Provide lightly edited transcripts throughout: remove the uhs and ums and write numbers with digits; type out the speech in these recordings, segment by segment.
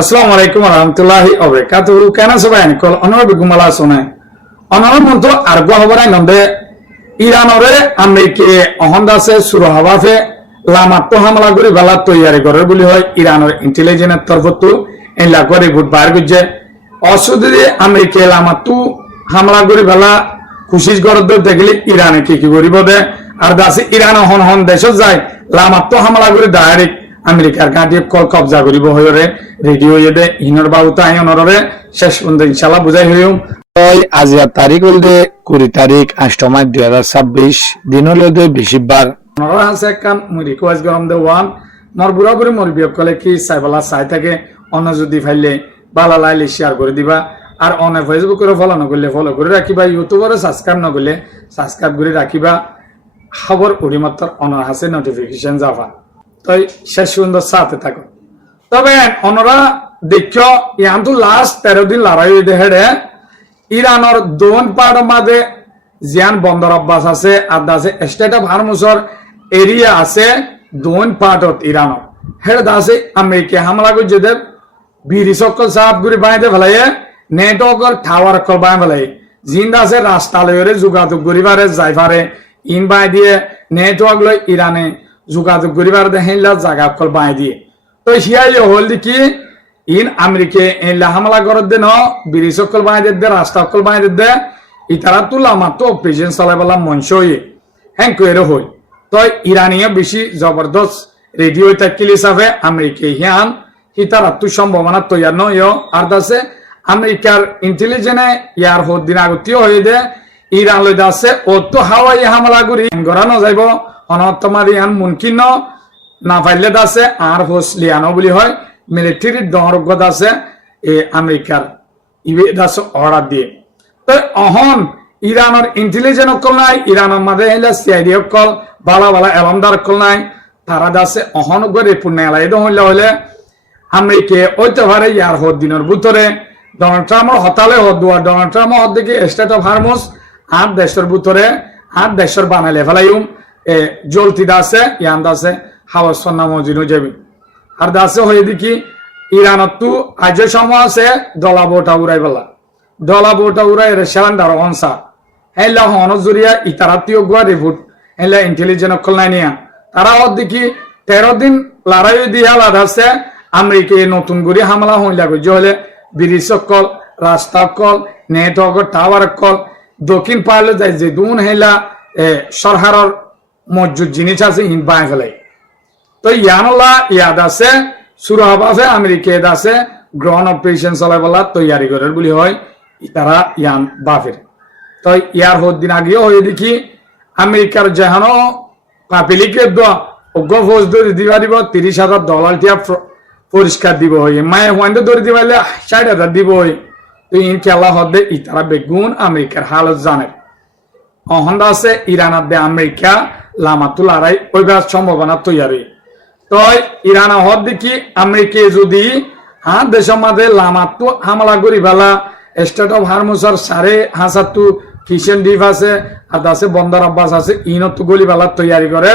আসসালামু আলাইকুম রহমতুল্লাহি ওবারাকাতুহু কেন সবাই কল অনর বিগুমালা শোনে অনর মন্ত্র আর গো হবরাই নন্দে ইরানরে আমেরিকে অহন্দাসে শুরু হওয়াফে লামাত্ম হামলা করে বেলা তৈয়ারি করার বলি হয় ইরানের ইন্টেলিজেন্সের তরফতু এই লাগরে রিপোর্ট বাইর করছে অসুদে আমেরিকে লামাত্ম হামলা করে বেলা খুশিস গরদ দেখলে ইরানে কি করিব দে আর দাসে ইরান হন হন দেশ যায় লামাত্ম হামলা করে ডাইরেক্ট আমেরিকার কাটিয়ে কল কবজা করিব হইরে রেডিও ইয়েদে হিনর বাবুতা আই অনরে শেষ পর্যন্ত ইনশাআল্লাহ বুঝাই হইম আজ তারিখ হলদে 20 তারিখ 8 মাস 2026 দিন হলদে বৃহস্পতিবার অনরা আছে কাম মুই রিকোয়েস্ট গরম দে ওয়ান মর বুড়া বুড়ি মর বিয়োগ কলে কি সাইবালা সাই থাকে অন্য যদি ফাইলে বালা লাইলে শেয়ার করে দিবা আর অনে ফেসবুকে ফলো না করলে ফলো করে রাখিবা ইউটিউবে সাবস্ক্রাইব না করলে সাবস্ক্রাইব করে রাখিবা খবর উড়ি মাত্র অনর হাসে নোটিফিকেশন যাবা তাই শেষ সুন্দর সাথে থাকো তবে অনরা দেখো ইয়ান্তু লাস্ট 13 দিন লড়াই দেহে ইরানের দোন পাড় মাঝে জিয়ান বন্দর অভ্যাস আছে আর দাসে স্টেট অফ হারমুসর এরিয়া আছে দোন পার্টত ইরানের হেড দাসে আমেরিকা হামলা করে যেদের বীর সকল সাহাব গুরি বাইতে ফেলাইয়ে নেটওয়ার্কের টাওয়ার কল বাই ফেলাই জিন্দা আছে রাস্তা লইরে যোগাযোগ করিবারে যাইবারে ইন বাই দিয়ে নেটওয়ার্ক লই ইরানে যোগাযোগ করিবার দেহিলা জায়গা কল বাই দিয়ে তো হিয়াই হল দেখি ইন আমেরিকা এলা হামলা করত দে ন বীর সকল বাই দে রাস্তা কল বাই দে ইতারা তুলা মাত্র অপারেশন চালাইবালা মঞ্চ হয়ে হ্যাঁ কইরে হই তো ইরানিয়া বেশি জবরদস্ত রেডিও তাকিল হিসাবে আমেরিকা হিয়ান ইতারা তু সম্ভাবনা তৈয়ার নয় আর দাসে আমেরিকার ইন্টেলিজেন্সে ইয়ার হদ দিন আগতীয় হয়ে দে ইরান লই দাসে ও তো হাওয়াই হামলা করি গড়ানো যাইব অনতমারি আন মুমকিন না পাইলে দাসে আর হোসলিয়ানো বলি হয় মিলিটারি দরগত আছে এ আমেরিকার ইবে দাস অর্ডার দিয়ে তো অহন ইরানের ইন্টেলিজেন্স অকল নাই ইরানের মাঝে হইলে সিআইডি অকল বালা বালা এলমদার অকল নাই তারা দাসে অহন করে পুণ্য এলাই হইলে হইলে আমেরিকা ওইতে পারে ইয়ার হদ দিনের ভিতরে ডোনাল্ড ট্রাম্পের হতালে হদ দুয়া ডোনাল্ড ট্রাম্প হদ দেখি স্টেট অফ হারমুস আর দেশের ভিতরে আর দেশের বানাইলে ফেলাইম জলতি দাসে ইয়ান দাসে হাওয়া সন্না মজিনু যাবি আর দাসে হয়ে দেখি ইরানত তু আজ সময় আছে দলা বোটা উড়াই বেলা দলা বোটা উড়াই সেলান্ডার অনসা হেলা হন জুরিয়া ইতারাতীয় গুয়া রিপোর্ট হেলা ইন্টেলিজেন্স অকল নাই নিয়া তারা হদ দেখি 13 দিন লড়াই দিয়া লাদাছে আমেরিকা নতুন করে হামলা হইলা গজে হলে ব্রিজ কল রাস্তা কল নেটওয়ার্ক টাওয়ার কল দক্ষিণ পারলে যাই যে দুন হেলা সরকারের মজুদ জিনিস আছে ইন বাই ফেলাই তো ইয়ানলা ইয়াদ আছে শুরু হবাছে আমেরিকা আছে গ্রহণ অপারেশন চলাই বলা তৈয়ারি করার বলি হয় তারা ইয়ান বাফের তো ইয়ার হদ দিন আগেও হয়ে দেখি আমেরিকার যেহানো পাপিলিকে অজ্ঞ ফৌজ ধরে দিবা দিব $30,000 টিয়া পরিষ্কার দিব হয়ে মায়ে ওয়াইন্ড ধরে দিবাইলে 60,000 দিব হয়ে তো ইন খেলা হদে ইতারা বেগুন আমেরিকার হালত জানে অহন্দা আছে ইরানার দে আমেরিকা লামাতু লড়াই ওইবার সম্ভাবনা তৈরি তো ইরান হদ দেখি আমেরিকা যদি দেশের মাঝে লামাতু হামলা করি বেলা স্টেট অফ হারমুসর সারে হাসাতু কিচেন ডিপ আছে আর আছে বন্দর আব্বাস আছে ইনতু গলি বেলা তৈরি করে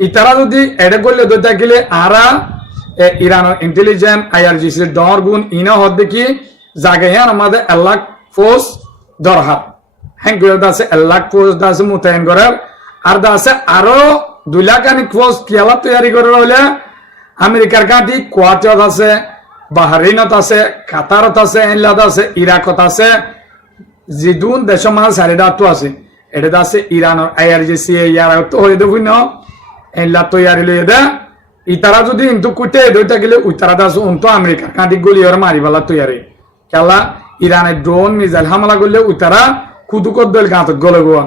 ইতারা যদি এডে করলে দইতে গেলে আরা ইরানের ইন্টেলিজেন্স আইআরজিসির ডর গুণ ইনা হদ দেখি জায়গায় আমাদের 1 লাখ ফোর্স দরহার হ্যাঁ আছে 1 লাখ ফোর্স দাসে মোতায়েন করার আর দাসে আরো 2 লাখ আনি ফোর্স কিয়ালা তৈরি করার হলে আমেরিকার কাটি কোয়ার্টার আছে বাহরাইনত আছে কাতারত আছে এনলাদ আছে ইরাকত আছে জিদুন দেশের মাঝে সারিদাতো আছে এটা আছে ইরানের আইআরজিসি ইয়ার তো হয়ে দেবই না এনলা তৈরি লইয়ে দে ইতারা যদি ইন্তু কুটে দইটা গেলে উতারা দাস উন্তু আমেরিকা কাঁদি গলি ওর মারিবালা তৈরি খেলা ইরানের ড্রোন মিসাইল হামলা করলে উতারা কুদুকর দল গাঁত গলে গোয়া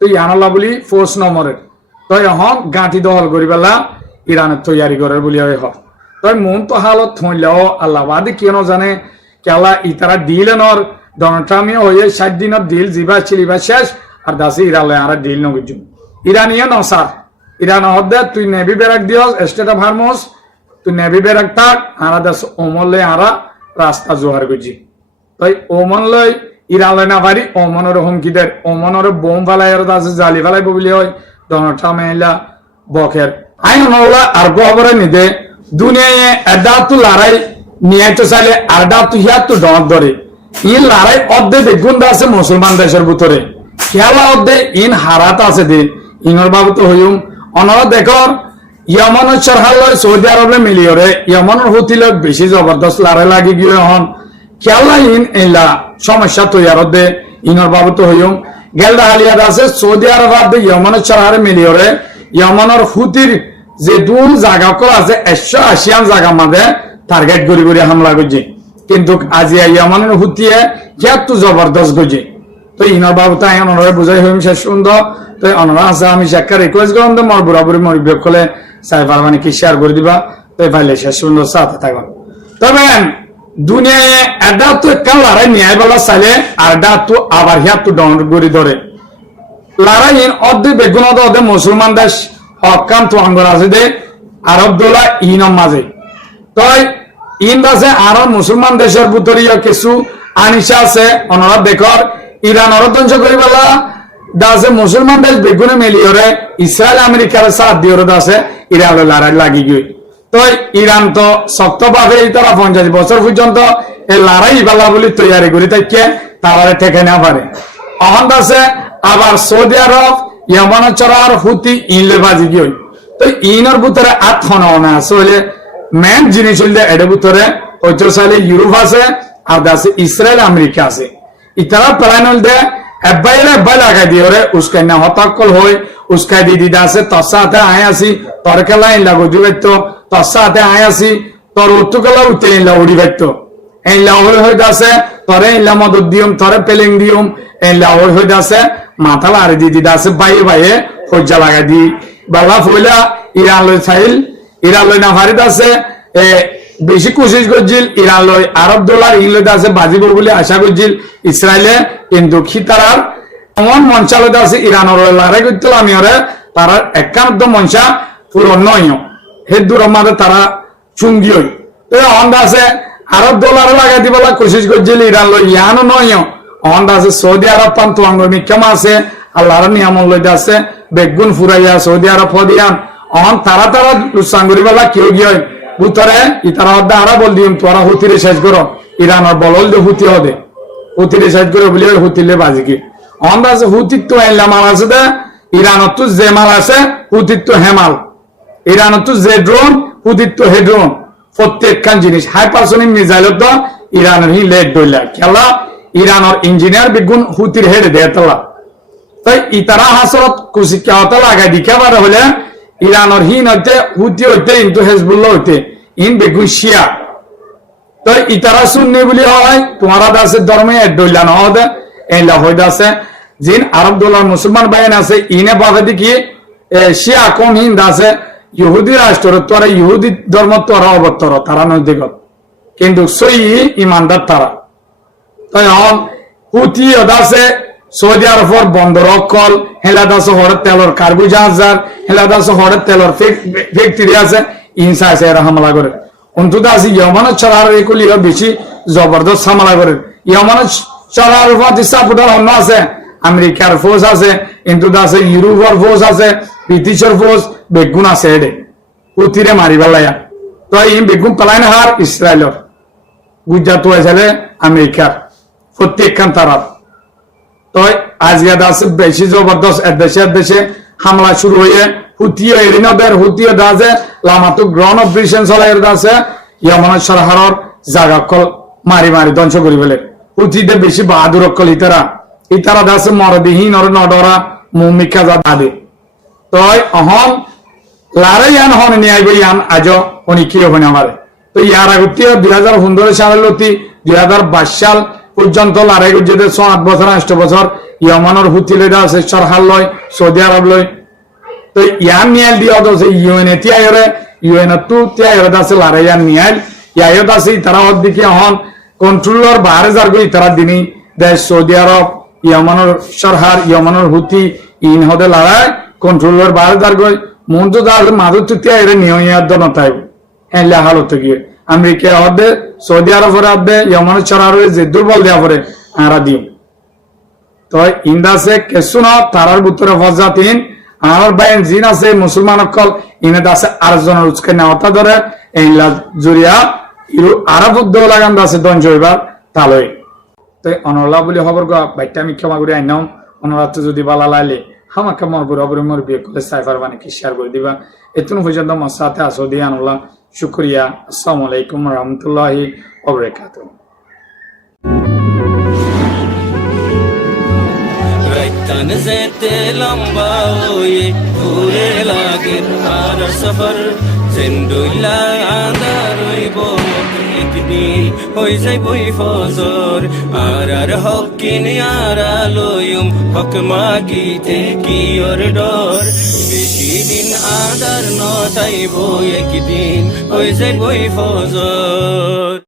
তো ইয়ানলা বলি ফোর্স নম্বরের তো এখন গাঁটি দহল করিবেলা ইরানের তৈরি করার বলি হয় তো মন তো হালত হইলেও আল্লাহবাদী কেন জানে খেলা ইতারা ডিল নর ডোনাল্ড ট্রাম্প হয়ে 60 দিনের ডিল জিবা চিলিবা শেষ আর দাসি ইরালে আর ডিল নগিজু ইরানিয়া নসার ইরান হদে তুই নেভি বেরাক দিও স্টেট অফ হারমোস তুই নেভি বেরাক থাক আরা দেশ ওমন লই আরা রাস্তা জোহার গজি তাই ওমন লই ইরান লই না পারি ওমনের হুমকিদের ওমনের বোম ফালাই আর দাসে জালি ফালাই বলি হয় ডোনাল্ড ট্রাম্প এলা বকের আইন হলা আর খবরে নিদে দুনিয়ায় এদাতু লড়াই নিয়ে তো চাইলে আরডা তো হিয়া তো ডর ধরে ইন লড়াই অর্ধে বেগুন আছে মুসলমান দেশের ভিতরে খেলা অর্ধে ইন হারাত আছে দে ইনর বাবু তো হইম অনরা দেখর ইয়মনের সরহার সৌদি আরবে মিলিয়রে ইয়মনের হুতিল বেশি জবরদস্ত লড়াই লাগি গিয়ে হন খেলা ইন এলা সমস্যা তৈয়ার দে ইনর বাবু তো হইম গেলদা হালিয়াদ আছে সৌদি আরব ইয়মনের সরহারে মিলিয়রে ইয়মনের হুতির যে দূর জায়গা কল আছে 180 জায়গা মাঝে টার্গেট করি করি হামলা করছে কিন্তু আজি ইয়মনের হুতিয়ে এত জবরদস্ত করছে তো ইনর বাবু তাই অনরে বুঝাই হইম শেষ সুন্দর তো অনরা আছে আমি একটা রিকোয়েস্ট করলাম তো মোর বুড়াবুড়ি মরিবেক হলে সাইফার মানে কি শেয়ার করে দিবা তো ফাইলে শেষ সুন্দর সাথে থাকুন তবে দুনিয়ায় এটা তো একটা লড়াই নিয়ে বলা চাইলে আর এটা তো আবার হিয়া তো ডাউন করে ধরে লড়াই অর্ধে বেগুন অর্ধে মুসলমান দেশ হকাম তো আঙ্গর আছে দে আরব দোলা ইনম মাঝে তাই ইন আছে আরব মুসলমান দেশের ভিতরে কিছু আনিসা আছে অনরা দেখর ইরান ধ্বংস করে বলা দাসে মুসলমান দেশ বেগুনে মিলিয়রে ইসরায়েল আমেরিকার সাথ দিয়ে আছে ইরান লড়াই লাগি গিয়ে তো ইরান তো শক্তভাবে তারা 50 বছর পর্যন্ত এই লড়াই বালা বলে তৈরি করে থাকে তারা ঠেকে না পারে অহন আছে আবার সৌদি আরব ইয়মন চরার হুতি ইনলে বাজি গিয়ে তো ইনর ভিতরে আত্মনা আছে হলে মেন জিনিস হইলে এর ভিতরে হয়তো চাইলে ইউরোপ আছে আর আছে ইসরায়েল আমেরিকা আছে ইতারা প্ল্যান হইলে এব্বাই লাগাই দিয়ে ওরে উস্কাই না হতাকল হই উস্কাই দি দিদা আছে তোর সাথে আয় আসি তোর খেলা ইনলা গজি বাইতো তোর সাথে আয় আসি তোর উত্তুকলা উঠতে ইনলা উড়ি বাইতো এই লাহোর হইতে আছে তোরে ইনলা মদত দিয়ম তোরে পেলিং দিয়ম এই লাহোর হইতে আছে মাথা লারে দি দিদা আছে বাইয়ে বাইয়ে হজ্জা লাগাই দি বালা ফুলা ইরান লই চাইল ইরান লই না ফারিদ আছে বেশি কোশিশ করছিল ইরান লই আরব ডলার ইংল্যান্ড আছে বাজিব বলে আশা করছিল ইসরায়েলে কিন্তু খিতারার এমন মঞ্চালত আছে ইরানের লড়াই করছিল আমি ওরে তারা একান্ত মঞ্চা পুরো নয় হে দূর মাঝে তারা চুঙ্গি হই তো অন্ধা আছে আরব ডলার লাগাই দিবলা কোশিশ করছিল ইরান লই ইয়ানো নয় অন্ধা আছে সৌদি আরব পান তো আঙ্গ মিক্ষমা আছে আল্লাহর নিয়ম লইতে আছে বেগুন ফুরাইয়া সৌদি আরব ফদিয়ান অন তারা লুসাঙ্গুরি বেলা কেউ গিয়ে বুতরে ইতারা অর্ধা আরা বল দিম তোরা হুতিরে শেষ করো ইরানের বলল দে হুতি হবে হুতিরে শেষ করে বলি হুতিলে বাজি কি অন্ধা আছে হুতির তো এলা মাল আছে দে ইরানত তো যে মাল আছে হুতির তো হেমাল ইরানত তো যে ড্রোন হুতির তো হে ড্রোন প্রত্যেকখান জিনিস হাইপারসোনিক মিসাইল তো ইরানের হি লেট দইলা খেলা ইরানের ইঞ্জিনিয়ার বিগুন হুতির হেডে দেয় তোলা তাই ইতারা হাসরত কুসিকা হতে লাগাই দিকে পারে হলে ইরানের হিন হইতে হুতি হইতে কিন্তু হেজবুল্লাহ হইতে ইন বেগুন শিয়া তো ইতারা সুন্নি বলি হয় তোমার দাসের ধর্মে দইলা না হবে এই হইতে আছে জিন আরব দোলার মুসলমান বাইন আছে ইনে বাধা দেখি শিয়া কম হিন্দ আছে ইহুদি রাষ্ট্র তোরা ইহুদি ধর্ম তোরা অবতর তারা নৈতিক কিন্তু সই ইমানদার তারা তাই হুতি আছে সৌদি আরবের বন্দর অকল হেলাদাস হরের তেলর কার্গো জাহাজ হেলাদাস হরের তেলর ফ্যাক্টরি আছে ইনসা আছে এরা হামলা করে অন্তত আছে ইয়মানের ছড়ার এগুলি বেশি জবরদস্ত হামলা করে ইয়মানের ছড়ার সাপোর্টার অন্য আছে আমেরিকার ফোর্স আছে কিন্তু আছে ইউরোপের ফোর্স আছে ব্রিটিশের ফোর্স বেগুন আছে এডে উতিরে মারি বেলায়া তো এই বেগুন পালাই না হার ইসরায়েলের গুজরাট হয়েছে আমেরিকার প্রত্যেকখান তারা তো আজকে আছে বেশি জবরদস্ত দেশে হামলা শুরু হয়ে হুতিও এরিনদের হুতিও দাসে লামাতো গ্রাউন্ড অপারেশন চলাই আছে ইয়মনের সরহারর জায়গা কল মারি ধ্বংস করি ফেলে হুতিতে বেশি বাহাদুর অকল ইতারা দাসে মরদিহীন ওর নডরা মুমিকা যা দাদে তো অহন লারে ইয়ান হন নিয়ে আইব ইয়ান আজ উনি কি হন আমার তো ইয়ার আগতে 2015 সালের লতি 2022 সাল পর্যন্ত লড়াই যেতে 8 বছর 8 বছর ইয়মানের হুতিলে আছে সরহার লয় সৌদি আরব লয় তো ইয়ান নিয়াল দিয়ে আছে ইউএন তিয়ায়রে ইউএন টু তিয়ায়রে আছে লড়াই ইয়ান নিয়াল ইয়ায়ত আছে তারা ওদিকে হন কন্ট্রোলার 12000 গই তারা দিনি দেশ সৌদি আরব ইয়মানের সরহার ইয়মানের হুতি ইন হদে লড়াই কন্ট্রোলার 12000 গই মন্তো দাল মাদু তিয়ায়রে নিয়য়াত দনতাই এলা হালত গিয়ে আমেরিকা হদে সৌদি আরব হদে ইয়মানের সরহার যে দুর্বল দেয়া পরে আরা দিও তো ইন্দাসে কেসুনা তারার ভিতরে ফজাতিন আর বাইন জিন আছে মুসলমান অকল ইনে দাসে আরেকজনের উচকে নেওয়াটা ধরে এই জুরিয়া ইরো আরাফুদ্দ লাগান আছে দঞ্জ হইবার তালই তো অনলা বলি খবর গা বাইটা আমি ক্ষমা করে আইনাম অনলা তো যদি বালা লাইলে হামাকে মরবুর হবর মর বিয়ে করলে সাইফার মানে কি শেয়ার করে দিবা এতুন পর্যন্ত আমার সাথে আসো দিয়ে আনুল্লাহ শুক্রিয়া আসসালামু আলাইকুম রহমতুল্লাহি ওয়া বারাকাতুহু রাইতান যেতে লম্বা হয়ে ঘুরে লাগে আর সফর সেন্ডুইলা আন্দার হইব একদিন হই যাইবই ফজর আর হকিন আর আলোয়ম হক মাগিতে কি ওর ডর বেশি দিন আদার নতাইব একদিন হই যাইবই ফজর